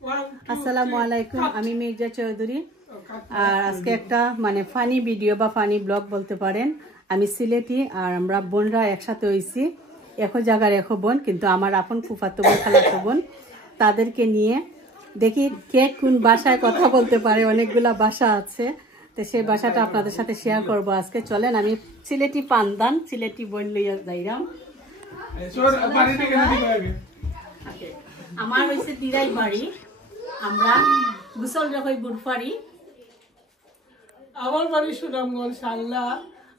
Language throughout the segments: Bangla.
আসসালামু আলাইকুম, আমি মির্জা চৌধুরী। আর আজকে একটা মানে ফানি ভিডিও বা ফানি ব্লগ বলতে পারেন। আমি সিলেটি আর আমরা বোনরা একসাথে হয়েছি, একো জায়গার একো বোন, কিন্তু আমার আপন ফুফাতো বোন খালাতো বোন, তাদেরকে নিয়ে দেখি কে কোন ভাষায় কথা বলতে পারে। অনেকগুলা ভাষা আছে, তো সেই ভাষাটা আপনাদের সাথে শেয়ার করব আজকে। চলেন, আমি সিলেটি পান্দান, সিলেটি বোন লইয়া যাইরাম। আমার হয়েছে দিরাই বাড়ি, আমরা গুসল যখন বুড়ফারি। আমার বাড়ি সুনামগঞ্জ সাল্লা,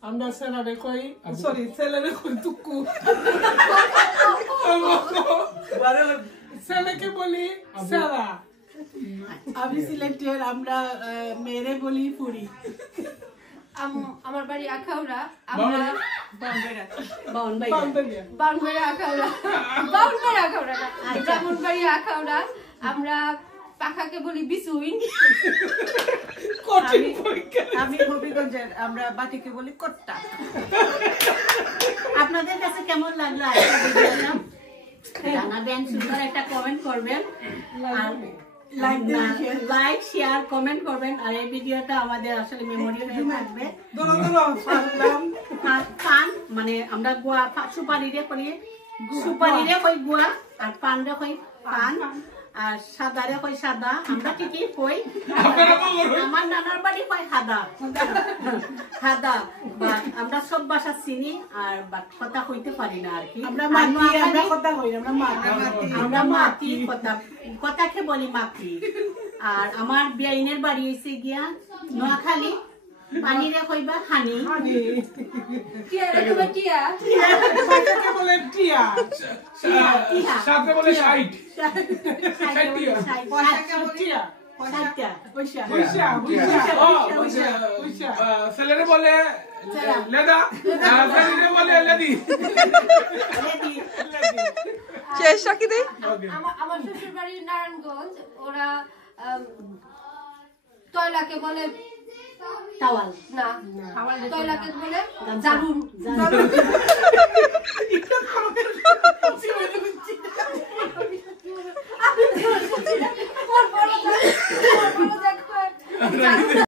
আমরা ছেলেরে কই সরি ছেলেরে কই তুকু, ছেলেকে বলি সেরা। আমি সিলেক্টের, আমরা মেরে বলি পুরি। আমার বাড়ি আখাউড়া, আমরা আখাউড়া, আমরা পাখাকে বলি বিসুইন। আমি হবিগঞ্জের, আমরা বাটিকে বলি কট্টা। আপনাদের কাছে কেমন লাগলো জানাবেন, সুন্দর একটা কমেন্ট করবেন, আর লাইক শেয়ার কমেন্ট করবেন। আর এই ভিডিওটা আমাদের আসলে মেমোরি হয়ে থাকবে। পান মানে আমরা গোয়া সুপারিরে করি, সুপারিরে কই গোয়া, আর পানরে কই পান, আর সাদারে কই সাদা। আমরা ঠিকই কই, আমার নানার বাড়ি কই হাদা হাদা। আমরা সব ভাষা চিনি, আর কথা কইতে পারি না আর কি। আমরা মাতি কথাকে বলি মাতি। আর আমার বিয়াইনের বাড়ি হয়েছে গিয়া নোয়াখালী, পানিরে কইবা হানি, ছেলেরে বলে লেদা, ছেলেরে বলে লেদি। আমার শ্বশুর বাড়ি নারায়ণগঞ্জ, ওরা তয়লাকে বলে তাওয়াল, না তয়লাকে বলে জারুন।